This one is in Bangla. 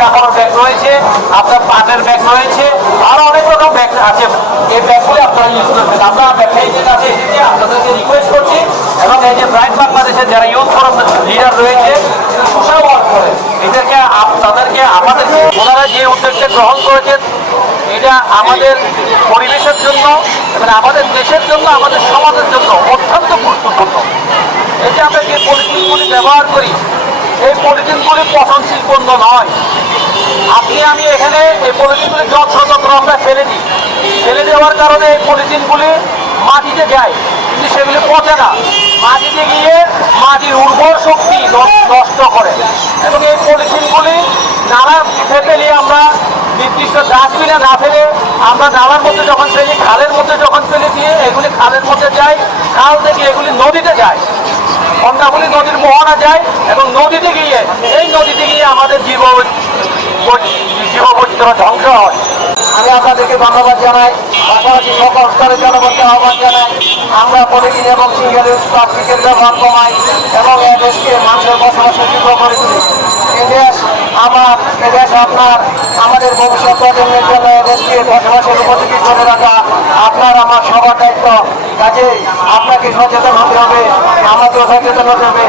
কাপড়ের ব্যাগ রয়েছে, আপনার পাটের ব্যাগ রয়েছে, আরো অনেক রকম ব্যাগ আছে। এই ব্যাগগুলি আপনারা ইউজ করবেন। আমরা ব্যবসায়ীদের কাছে এসেছি, আপনাদেরকে রিকোয়েস্ট করছি, এবং এই যে ব্রাইট বাংলাদেশের যারা ইউথ ফোরাম লিডার রয়েছে, সোশ্যাল ওয়ার্ক করে এদেরকে তাদেরকে আমাদেরকে ওনারা যে উদ্যোগটা গ্রহণ করেছেন, এটা আমাদের পরিবেশের জন্য এবং আমাদের দেশের জন্য, আমাদের সমাজের জন্য অত্যন্ত গুরুত্বপূর্ণ। এই যে আমরা যে পলিথিনগুলি ব্যবহার করি, এই পলিথিনগুলি পচনশীল পণ্য নয়। আপনি আমি এখানে এই পলিথিনগুলি যত্র আমরা ফেলে দিই, ফেলে দেওয়ার কারণে এই পলিথিনগুলি মাটিতে যায়, কিন্তু সেগুলি পচে না, মাটিতে গিয়ে মাটির উর্বর শক্তি নষ্ট করে। এবং এই পলিথিনগুলি নালা ফেলে আমরা নির্দিষ্ট ডাস্টবিনে না ফেলে আমরা নালার মধ্যে যখন ফেলি, খালের মধ্যে যখন ফেলে দিয়ে এগুলি খালের মধ্যে যায়, খাল থেকে এগুলি নদীতে যায়, গঙ্গাগুলি নদীর মোহনা যায়, এবং নদীতে গিয়ে আমাদের জীববৈচিত্র্য ধ্বংস হয়। আমি আপনাদেরকে ধন্যবাদ জানাই, পাশাপাশি সকল স্তরের জনগণকে আহ্বান জানাই, আমরা পলিথিন এবং সিঙ্গেল ইউজ প্লাস্টিকের ব্যবহার কমাই এবং এ দেশকে মানুষের বসবাস সুযোগ্য করে তুলি। এদেশ আমার, এদেশ আপনার, আমাদের ভবিষ্যৎ প্রজন্মের জন্য এদেশকে বসবাসের উপযোগী করে রাখা আপনার আমার সবার দায়িত্ব। কাজে আপনাকে সচেতন হতে হবে, আমাকেও সচেতন হতে হবে।